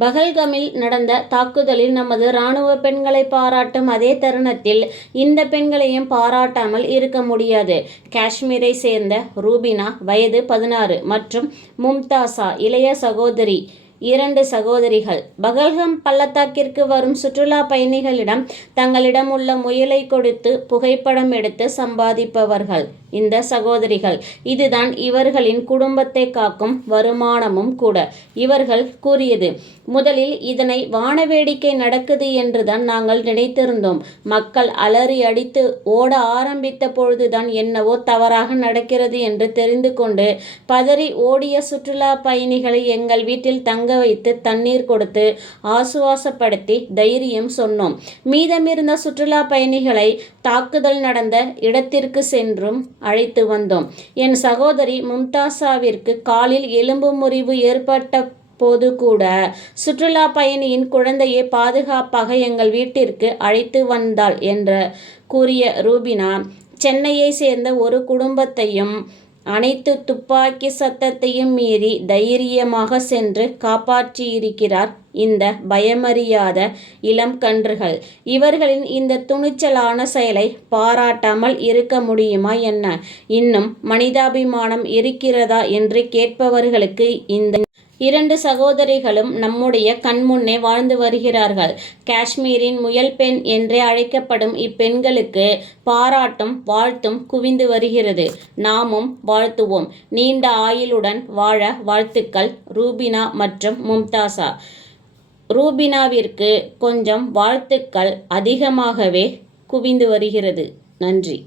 பகல்கமில் நடந்த தாக்குதலில் நமது ராணுவ பெண்களை பாராட்டும் அதே தருணத்தில் இந்த பெண்களையும் பாராட்டாமல் இருக்க முடியாது. காஷ்மீரை சேர்ந்த ரூபினா வயது பதினாறு மற்றும் மும்தாசா இளைய சகோதரி இரண்டு சகோதரிகள். பகல்கம் பள்ளத்தாக்கிற்கு வரும் சுற்றுலா பயணிகளிடம் தங்களிடம் உள்ள முயலை கொடுத்து புகைப்படம் எடுத்து சம்பாதிப்பவர்கள் இந்த சகோதரிகள். இதுதான் இவர்களின் குடும்பத்தை காக்கும் வருமானமும் கூட. இவர்கள் கூறியது முதலில் இதனை வானவேடிக்கை நடக்குது என்றுதான் நாங்கள் நினைத்திருந்தோம். மக்கள் அலறி அடித்து ஓட ஆரம்பித்த பொழுதுதான் என்னவோ தவறாக நடக்கிறது என்று தெரிந்து கொண்டு பதறி ஓடிய சுற்றுலா பயணிகளை எங்கள் வீட்டில் தங்க தங்க வைத்து தண்ணீர் கொடுத்து ஆசுவாசப்படுத்தி தைரியம் சொன்னோம். மீதமிருந்த சுற்றுலா பயணிகளை தாக்குதல் நடந்த இடத்திற்கு சென்றும் அழைத்து வந்தோம். என் சகோதரி மும்தாசாவிற்கு காலில் எலும்பு முறிவு ஏற்பட்ட போது கூட சுற்றுலா பயணியின் குழந்தையை பாதுகாப்பாக எங்கள் வீட்டிற்கு அழைத்து வந்தாள் என்று கூறிய ரூபினா சென்னையை சேர்ந்த ஒரு குடும்பத்தையும் அனைத்து துப்பாக்கி சத்தத்தையும் மீறி தைரியமாக சென்று காப்பாற்றியிருக்கிறார் இந்த பயமறியாத இளம் கன்றுகள். இவர்களின் இந்த துணிச்சலான செயலை பாராட்டாமல் இருக்க முடியுமா என்ன. இன்னும் மனிதாபிமானம் இருக்கிறதா என்று கேட்பவர்களுக்கு இந்த இரண்டு சகோதரிகளும் நம்முடைய கண்முன்னே வாழ்ந்து வருகிறார்கள். காஷ்மீரின் முயல் பெண் என்றே அழைக்கப்படும் இப்பெண்களுக்கு பாராட்டும் வாழ்த்தும் குவிந்து வருகிறது. நாமும் வாழ்த்துவோம். நீண்ட ஆயுளுடன் வாழ வாழ்த்துக்கள் ரூபினா மற்றும் மும்தாசா. ரூபினாவிற்கு கொஞ்சம் வாழ்த்துக்கள் அதிகமாகவே குவிந்து வருகிறது. நன்றி.